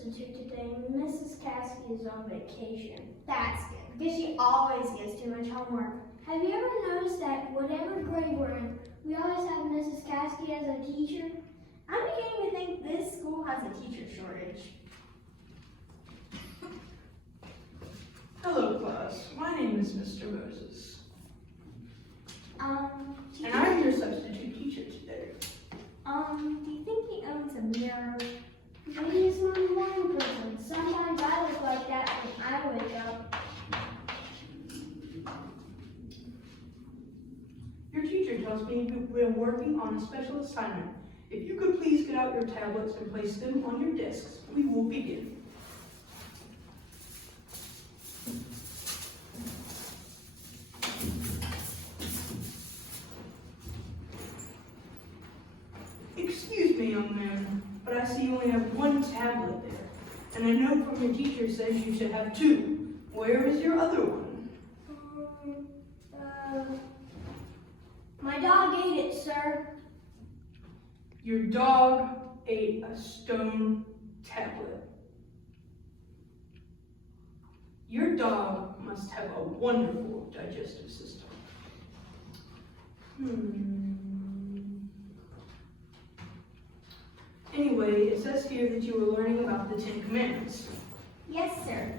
substitute today. Mrs. Caskey is on vacation. That's good, because she always gives too much homework. Have you ever noticed that whatever grade we're in, we always have Mrs. Caskey as a teacher? I'm beginning to think this school has a teacher shortage. Hello, class. My name is Mr. Moses. Do And I'm your substitute teacher today. you think he owns a mirror? Maybe he's not a morning person. Sometimes I look like that when I wake up. Your teacher tells me we're working on a special assignment. If you could please get out your tablets and place them on your desks, we will begin. Excuse me, young man, but I see you only have one tablet there. And I know from your teacher says you should have two. Where is your other one? My dog ate it, sir. Your dog ate a stone tablet. Your dog must have a wonderful digestive system. Anyway, it says here that you were learning about the Ten Commandments. Yes, sir.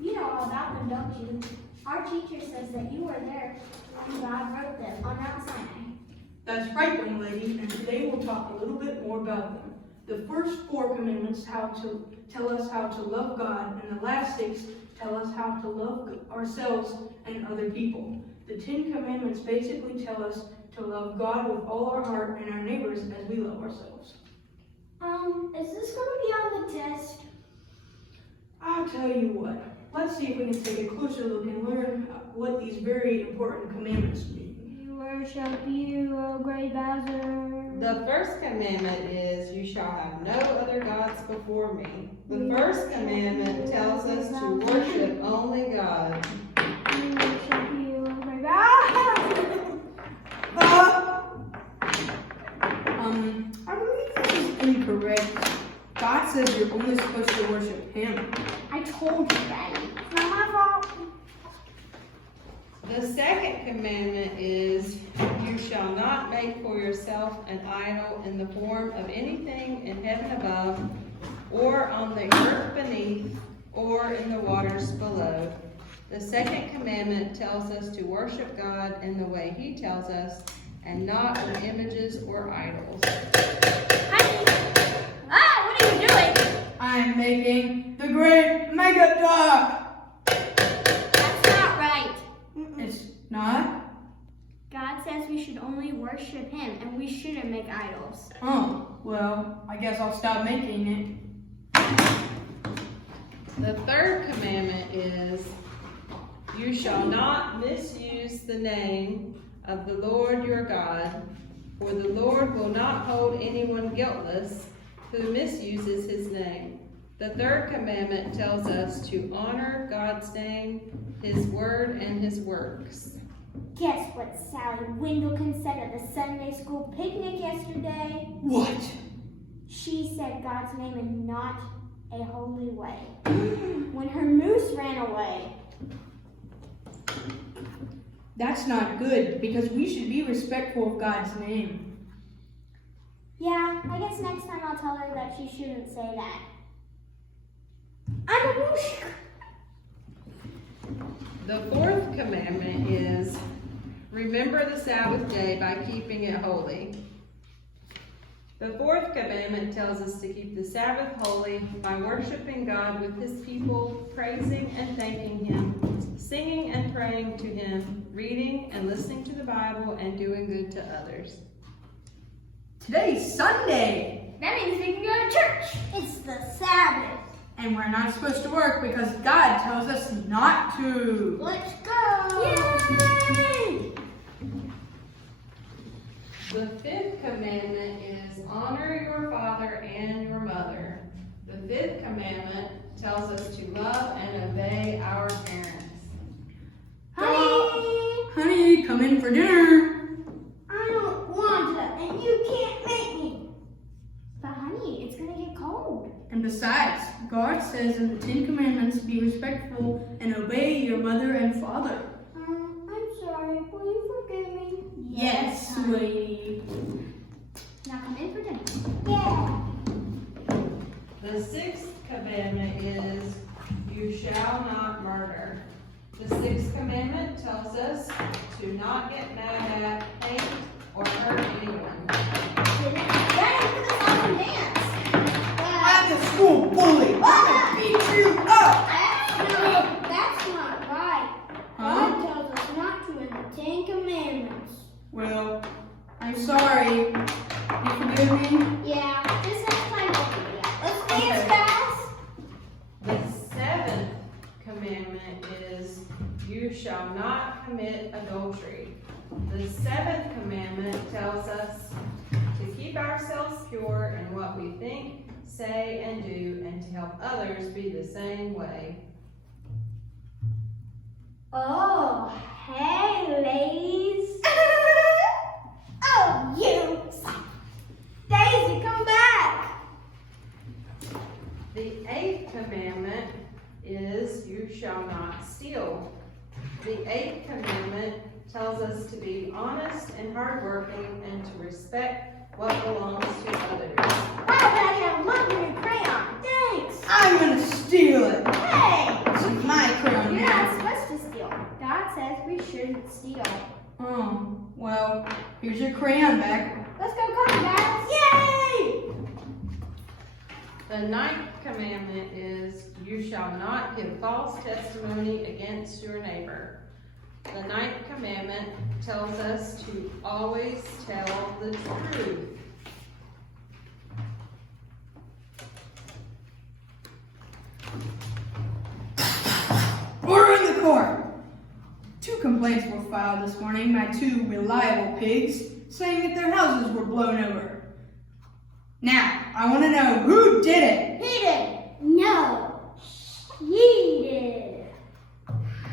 You know all about them, don't you? Our teacher says that you were there when God wrote them on Mount Sinai. That's right, young lady, and today we'll talk a little bit more about them. The first 4 commandments tell us how to love God, and the last 6 tell us how to love ourselves and other people. The 10 commandments basically tell us to love God with all our heart and our neighbors as we love ourselves. Is this going to be on the test? I'll tell you what, let's see if we can take a closer look and learn what these very important commandments mean. We worship you, O great Bowser. The first commandment is, you shall have no other gods before me. The first commandment tells us to worship only God. We worship you, O great Bowser. I believe this is incorrect. God says you're only supposed to worship Him. I told you, Daddy. It's not my fault. The second commandment is, you shall not make for yourself an idol in the form of anything in heaven above, or on the earth beneath, or in the waters below. The second commandment tells us to worship God in the way He tells us, and not with images or idols. Honey! What are you doing? I'm making the great mega duck. That's not right. It's not? God says we should only worship Him, and we shouldn't make idols. Oh, well, I guess I'll stop making The third commandment is, you shall not misuse the name of the Lord your God, for the Lord will not hold anyone guiltless who misuses His name. The third commandment tells us to honor God's name, His word, and His works. Guess what Sally Windleton said at the Sunday school picnic yesterday? it. What? She said God's name in not a holy way. When her moose ran away. That's not good, because we should be respectful of God's name. Yeah, I guess next time I'll tell her that she shouldn't say that. I'm a moose. The fourth commandment is, remember the Sabbath day by keeping it holy. The fourth commandment tells us to keep the Sabbath holy by worshiping God with His people, praising and thanking Him, singing and praying to Him, reading and listening to the Bible, and doing good to others. Today's Sunday, That means we can go to church. It's the Sabbath. and we're not supposed to work because God tells us not to. Let's go. Yay! The fifth commandment is honor your father and your mother. The fifth commandment tells us to love and obey our parents. Honey, come in for dinner. I don't want to, and you can't make me. But honey, it's It's gonna get cold. And besides, God says in the 10 Commandments, be respectful and obey your mother and father. I'm sorry. Will you forgive me? Yes, sweetie. Now come in for dinner. Yeah. The 6th commandment is, you shall not murder. The 6th commandment tells us to not get mad at, hate, or hurt anyone. Ready for the song and dance. I'm the school bully. I'm gonna beat you up. That's not right. God tells us not to in the 10 Commandments. Well, I'm sorry. You forgive me? Yeah, this is my book. Let's Okay. dance, guys. The 7th commandment is, you shall not commit adultery. The 7th commandment tells us to keep ourselves pure in what we think, say, and do, and to help others be the same way. Oh, hey, ladies. Oh, you. Daisy, come back. The 8th commandment is, you shall not steal. The 8th commandment tells us to be honest and hardworking and to respect what belongs to others. Wow, Daddy, I love your new crayon. Thanks. I'm gonna steal it. Hey, It's my crown You're not now. supposed to steal. God says we shouldn't steal. Oh, well, here's your crayon back. Let's go cook, guys. yay. The 9th commandment is, you shall not give false testimony against your neighbor. The 9th commandment tells us to always tell the truth. Order in the court. 2 complaints were filed this morning by 2 reliable pigs saying that their houses were blown over. Now, I want to know who did it. He did. No. He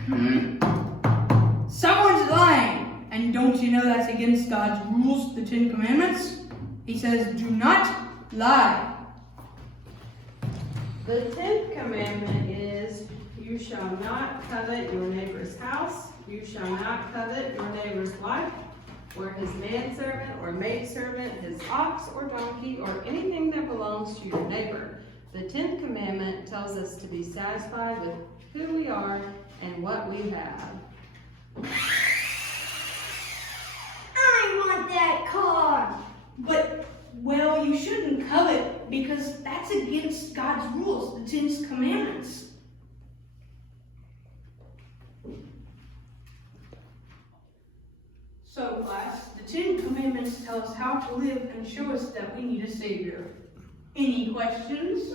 did. Someone's lying. And don't you know that's against God's rules, the 10 Commandments? He says, do not lie. The 10th commandment is, you shall not covet your neighbor's house, you shall not covet your neighbor's wife, or his manservant or maidservant, his ox or donkey, or anything that belongs to your neighbor. The 10th commandment tells us to be satisfied with who we are and what we have. I want that car. But, well, you shouldn't covet because that's against God's rules, the 10 Commandments. So, class, the 10 Commandments tell us how to live and show us that we need a Savior. Any questions?